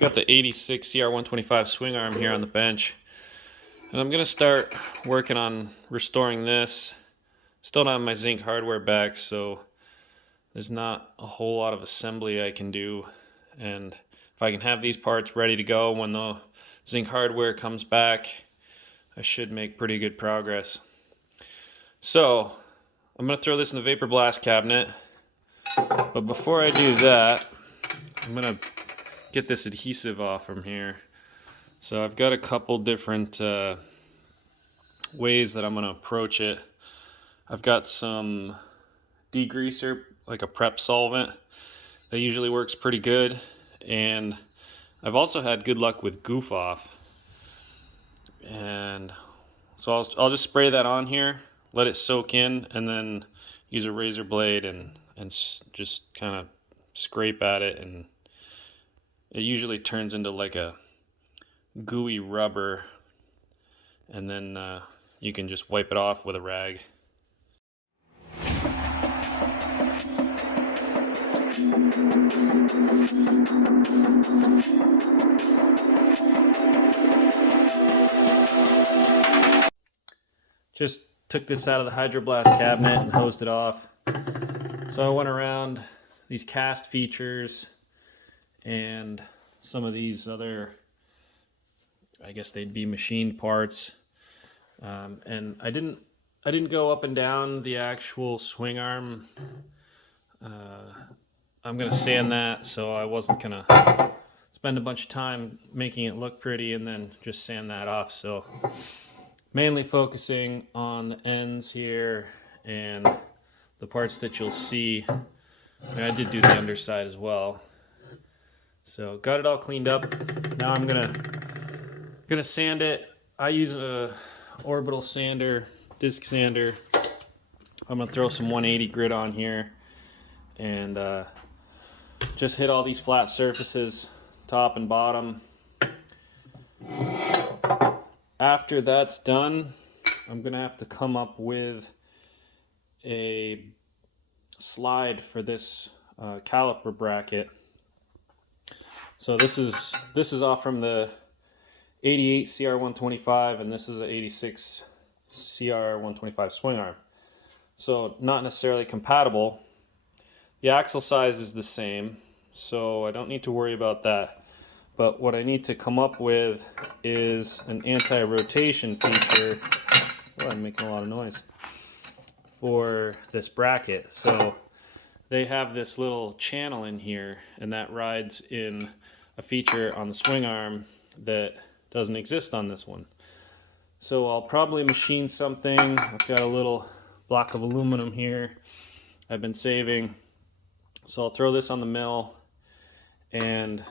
Got the 86 CR125 swing arm here on the bench, and I'm gonna start working on restoring this. Still don't have my zinc hardware back, so there's not a whole lot of assembly I can do. And if I can have these parts ready to go when the zinc hardware comes back, I should make pretty good progress. So I'm gonna throw this in the vapor blast cabinet, but before I do that, I'm gonna get this adhesive off from here. So I've got a couple different ways that I'm going to approach it. I've got some degreaser, like a prep solvent, that usually works pretty good. And I've also had good luck with goof off. And so I'll just spray that on here, let it soak in, and then use a razor blade and just kind of scrape at it, and it usually turns into like a gooey rubber, and then you can just wipe it off with a rag. Just took this out of the hydroblast cabinet and hosed it off. So I went around these cast features and some of these other, I guess they'd be machined parts, and I didn't go up and down the actual swing arm. I'm gonna sand that, so I wasn't gonna spend a bunch of time making it look pretty and then just sand that off. So mainly focusing on the ends here and the parts that you'll see. I did do the underside as well. So got it all cleaned up. Now I'm gonna sand it. I use a orbital sander, disc sander. I'm gonna throw some 180 grit on here and just hit all these flat surfaces, top and bottom. After that's done, I'm gonna have to come up with a slide for this caliper bracket. So this is off from the 88 CR125, and this is an 86 CR125 swing arm. So not necessarily compatible. The axle size is the same, so I don't need to worry about that. But what I need to come up with is an anti-rotation feature. Oh, I'm making a lot of noise. For this bracket. So they have this little channel in here, and that rides in a feature on the swing arm that doesn't exist on this one. So I'll probably machine something. I've got a little block of aluminum here I've been saving. So I'll throw this on the mill, and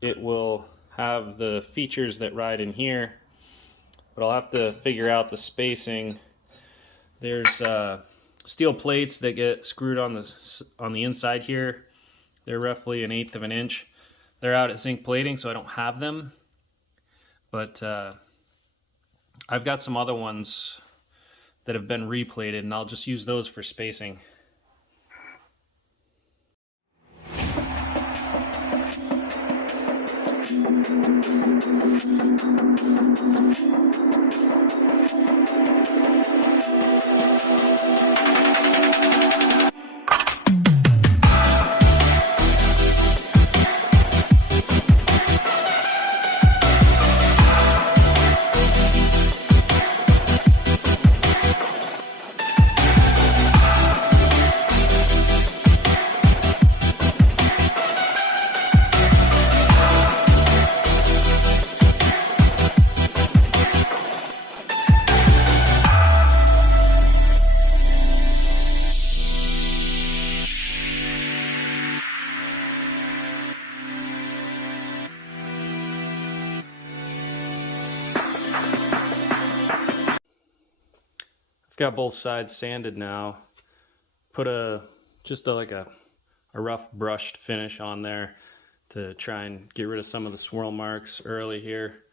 it will have the features that ride in here, but I'll have to figure out the spacing. There's steel plates that get screwed on the inside here. They're roughly 1/8 of an inch. They're out at zinc plating, so I don't have them. But I've got some other ones that have been replated, and I'll just use those for spacing. I've got both sides sanded now. Put like a rough brushed finish on there to try and get rid of some of the swirl marks early here.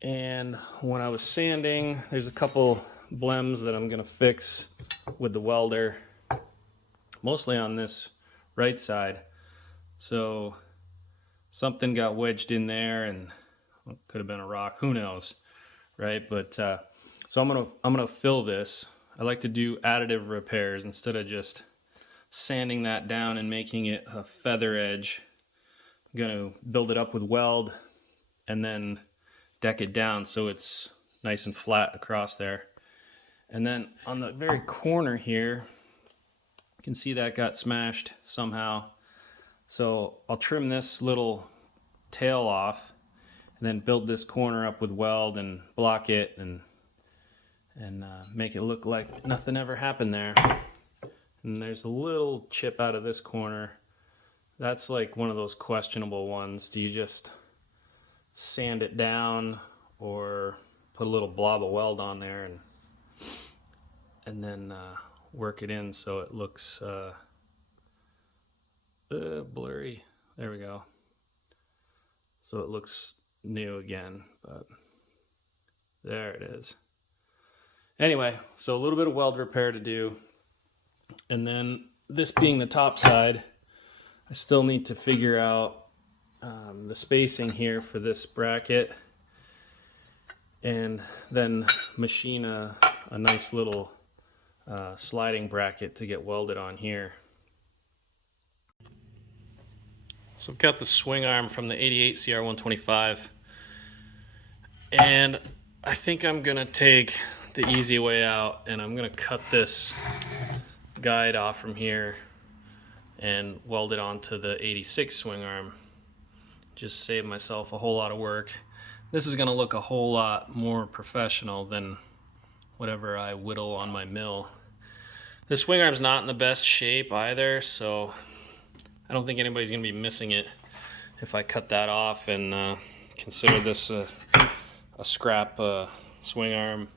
And when I was sanding, there's a couple blems that I'm gonna fix with the welder, mostly on this right side. So something got wedged in there, and it could have been a rock, who knows, right? But so I'm gonna fill this. I like to do additive repairs instead of just sanding that down and making it a feather edge. I'm gonna build it up with weld and then deck it down so it's nice and flat across there. And then on the very corner here, you can see that got smashed somehow. So I'll trim this little tail off and then build this corner up with weld and block it and make it look like nothing ever happened there. And there's a little chip out of this corner. That's like one of those questionable ones. Do you just sand it down or put a little blob of weld on there and then work it in so it looks blurry? There we go. So it looks new again, but there it is. Anyway, so a little bit of weld repair to do. And then this being the top side, I still need to figure out the spacing here for this bracket, and then machine a nice little sliding bracket to get welded on here. So I've got the swing arm from the 88 CR125, and I think I'm gonna take the easy way out, and I'm gonna cut this guide off from here and weld it onto the 86 swing arm. Just save myself a whole lot of work. This is gonna look a whole lot more professional than whatever I whittle on my mill. The swing arm's not in the best shape either, so I don't think anybody's gonna be missing it if I cut that off and consider this a scrap swing arm.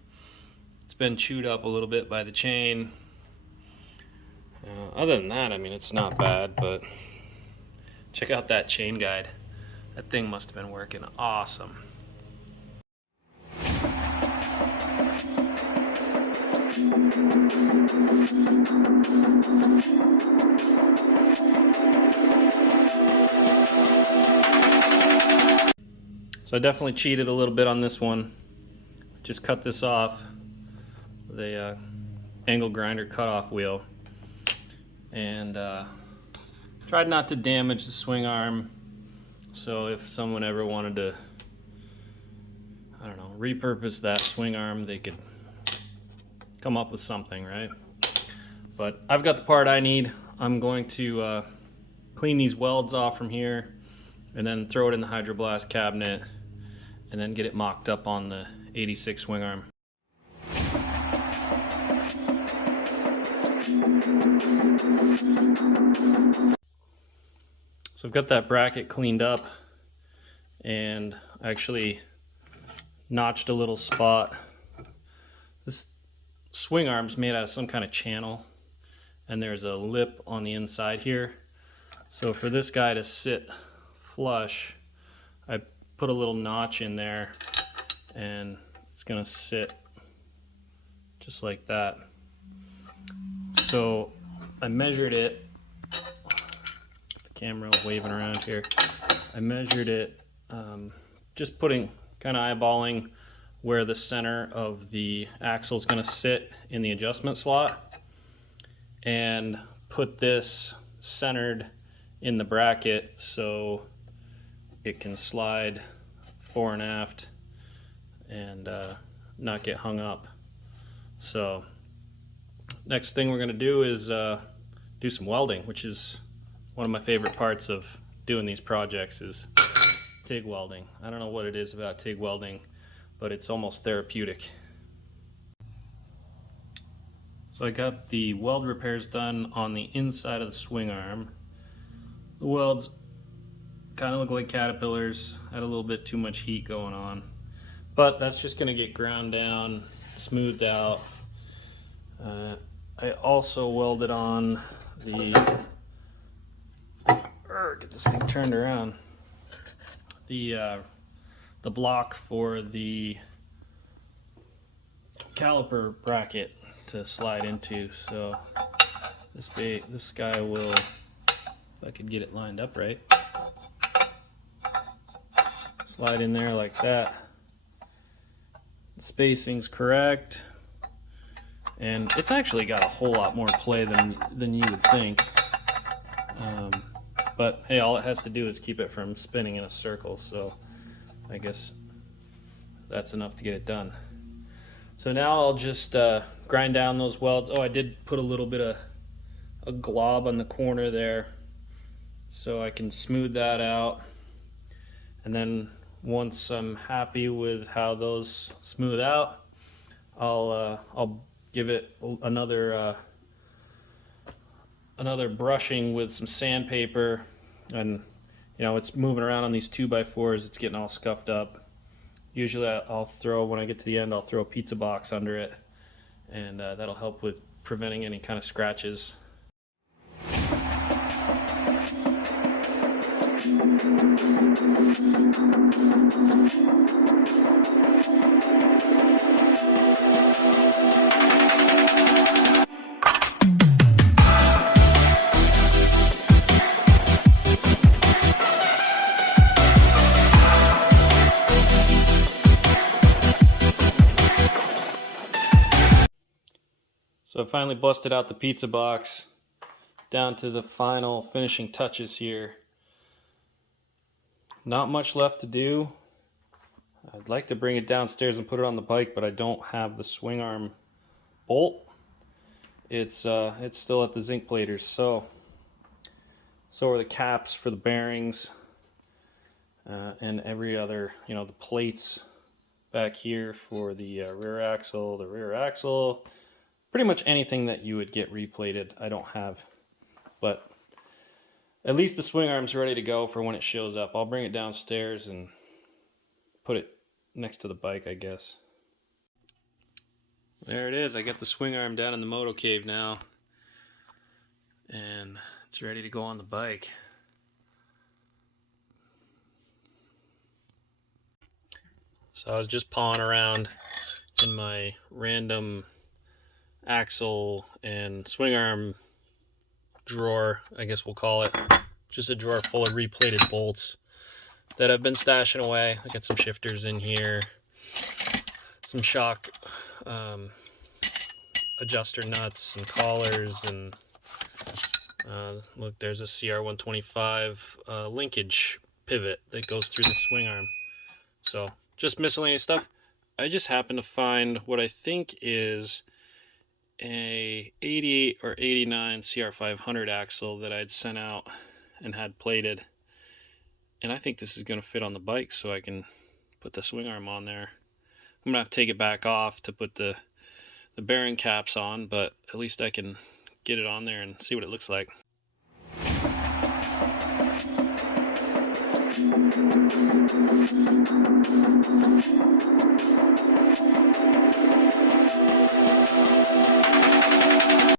It's been chewed up a little bit by the chain. Other than that, I mean, it's not bad, but check out that chain guide. That thing must have been working awesome. So I definitely cheated a little bit on this one. Just cut this off with a angle grinder cutoff wheel, and tried not to damage the swing arm. So if someone ever wanted to, I don't know, repurpose that swing arm, they could come up with something, right? But I've got the part I need. I'm going to clean these welds off from here and then throw it in the hydroblast cabinet and then get it mocked up on the 86 swing arm. So I've got that bracket cleaned up, and I actually notched a little spot. This swing arm's made out of some kind of channel, and there's a lip on the inside here. So for this guy to sit flush, I put a little notch in there, and it's gonna sit just like that. So I measured it, the camera waving around here. I measured it, just putting, kind of eyeballing where the center of the axle is going to sit in the adjustment slot, and put this centered in the bracket so it can slide fore and aft and not get hung up. So next thing we're going to do is do some welding, which is one of my favorite parts of doing these projects, is TIG welding. I don't know what it is about TIG welding, but it's almost therapeutic. So I got the weld repairs done on the inside of the swing arm. The welds kind of look like caterpillars, had a little bit too much heat going on, but that's just going to get ground down, smoothed out. I also welded on the, get this thing turned around, the block for the caliper bracket to slide into. So this guy will, if I could get it lined up right, Slide in there like that. The spacing's correct. And it's actually got a whole lot more play than you would think. But hey, all it has to do is keep it from spinning in a circle, so I guess that's enough to get it done. So now I'll just grind down those welds. Oh, I did put a little bit of a glob on the corner there, so I can smooth that out. And then once I'm happy with how those smooth out, I'll give it another brushing with some sandpaper. And you know, it's moving around on these 2x4s, it's getting all scuffed up. Usually I'll throw, when I get to the end, I'll throw a pizza box under it, and that'll help with preventing any kind of scratches. So I finally busted out the pizza box, down to the final finishing touches here. Not much left to do. I'd like to bring it downstairs and put it on the bike, but I don't have the swing arm bolt. It's still at the zinc platers, so are the caps for the bearings, and every other, you know, the plates back here for the rear axle, pretty much anything that you would get replated I don't have. But at least the swing arm's ready to go for when it shows up. I'll bring it downstairs and put it next to the bike, I guess. There it is. I got the swing arm down in the moto cave now, and it's ready to go on the bike. So I was just pawing around in my random axle and swing arm drawer, I guess we'll call it. Just a drawer full of replated bolts that I've been stashing away. I got some shifters in here, some shock adjuster nuts and collars, and look, there's a CR125 linkage pivot that goes through the swing arm. So just miscellaneous stuff. I just happened to find what I think is a 88 or 89 CR500 axle that I'd sent out and had plated, and I think this is going to fit on the bike, so I can put the swing arm on there. I'm gonna have to take it back off to put the bearing caps on, but at least I can get it on there and see what it looks like.